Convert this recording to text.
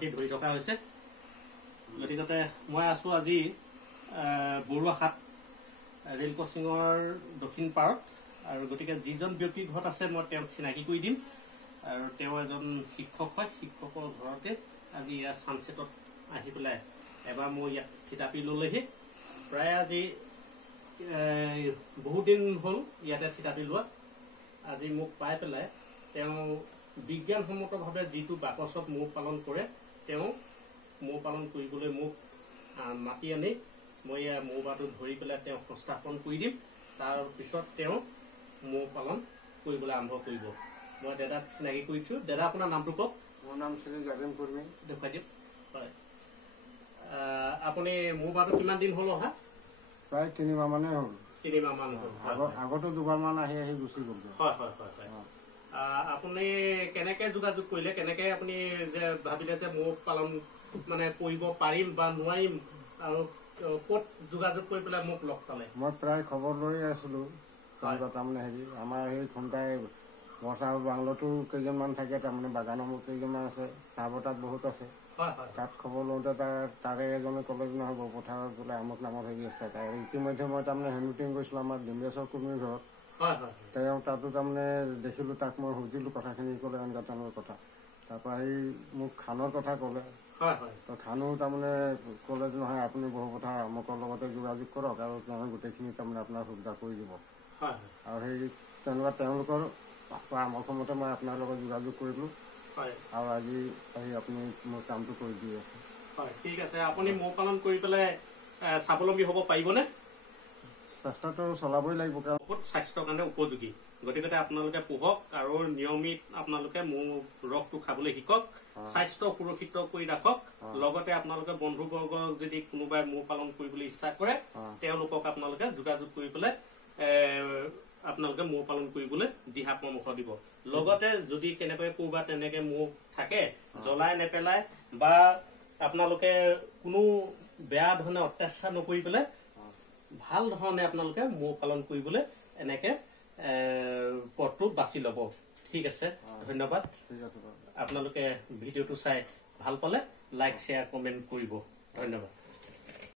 মাটি ধৰি থকা হৈছে গতিকে মই আছো আজি বৰুৱাহাট ৰেল ক্ৰছিঙৰ দক্ষিণ পাৰত আৰু গতিকে যিজন ব্যক্তি ঘৰত আছে মই তেওঁক চিনাকি কৰি দিম আৰু তেওঁ এজন শিক্ষক হয় শিক্ষকৰ ঘৰতে আজি ইয়াৰ সানসেটত আহি পেলাই এবাৰ মই ইয়াত থিতাপি ললেহি প্ৰায় আজি বহুত দিন হ'ল ইয়াতে থিতাপি লোৱা আজি মোক পাই পেলাই তেওঁ বিজ্ঞানসন্মতভাৱে যিটো বাকচত মৌ পালন কৰে তেওঁ মৌ পালন কৰিবলৈ মোক মাতি আনি মই মৌবাটো ধৰি পেলাই তেওঁ সংস্থাপন কৰি দিম তাৰ পিছত তেওঁ মৌ পালন কৰিবলৈ আৰম্ভ কৰিব মই দাদাক চিনাকি কৰিছো দাদা আপোনাৰ নামটো কওক মোৰ নাম শ্ৰী জাগেন কৰ্মী দেখুৱাই দিয়ক হয় আপুনি মৌবাটো কিমান দিন হ'ল অহা প্ৰায় 3 মাহ মানে হ'ল 3 মাহ মান হ'ল আগতো দুবাৰ মান আহি গুচি গ'ল হয় হয় হয় আপুনি কেনেকে যোগাযোগ কৰিলে কেনেকে আপুনি যে ভাবিলে যে মৌ পালন মানে কৰিব পাৰিম বা নোৱাৰিম আৰু ক'ত যোগাযোগ কৰি পেলাই মোক লগ পালে মই প্ৰায় খবৰ লৈ আছিলো তাৰমানে হেৰি আমাৰ সেই খুন্দাই বৰ্ষা বাংলতো কেইজনমান থাকে তাৰমানে বাগানৰ মোৰ কেইজনমান আছে চাহ বতাত বহুত আছে তাত খবৰ লওঁতে তাৰে এজনে ক'লে নহয় বৰপথাৰত বোলে আমুক নামত হেৰি আছে ইতিমধ্যে মই তাৰমানে হেণ্ডমিটিং গৈছিলোঁ আমাৰ ডিম্বেশ্বৰ কৰ্মীৰ ঘৰত তেওঁ তাতো তাৰমানে দেখিলোঁ তাক মই সুধিলোঁ কথাখিনি ক'লে এনেকুৱা তেওঁলোকৰ কথা তাৰপৰা সেই মোক খানৰ কথা ক'লে তো খানো তাৰমানে ক'লে যে নহয় আপুনি বৰপথাৰ আমুকৰ লগতে যোগাযোগ কৰক আৰু তেওঁ গোটেইখিনি তাৰমানে আপোনাৰ সুবিধা কৰি দিব আৰু সেই তেওঁলোকৰ পৰামৰ্শ মতে মই আপোনাৰ লগত যোগাযোগ কৰিলোঁ আৰু আজি আহি আপুনি মোৰ কামটো কৰি দি আছে হয় ঠিক আছে আপুনি মৌ পালন কৰি পেলাই স্বাৱলম্বী হ'ব পাৰিবনে চেষ্টাটো চলাবই লাগিব কাৰণ বহুত স্বাস্থ্যৰ কাৰণে উপযোগী গতিকে আপোনালোকে পোহক আৰু নিয়মিত আপোনালোকে মৌ ৰসটো খাবলৈ শিকক স্বাস্থ্য সুৰক্ষিত কৰি ৰাখক লগতে আপোনালোকে বন্ধুবৰ্গক যদি কোনোবাই মৌ পালন কৰিবলৈ ইচ্ছা কৰে তেওঁলোকক আপোনালোকে যোগাযোগ কৰি পেলাই আপোনালোকে মৌ পালন কৰিবলৈ দিহা পৰামৰ্শ দিব লগতে যদি কেনেকৈ ক'ৰবাত তেনেকে মৌ থাকে জ্বলাই নেপেলাই বা আপোনালোকে কোনো বেয়া ধৰণে অত্যাচাৰ নকৰি পেলাই ভাল ধৰণে আপোনালোকে মৌ পালন কৰিবলৈ এনেকে পথটো বাছি ল'ব ঠিক আছে ধন্যবাদ আপোনালোকে ভিডিঅ'টো চাই ভাল পালে লাইক শ্বেয়াৰ কমেণ্ট কৰিব ধন্যবাদ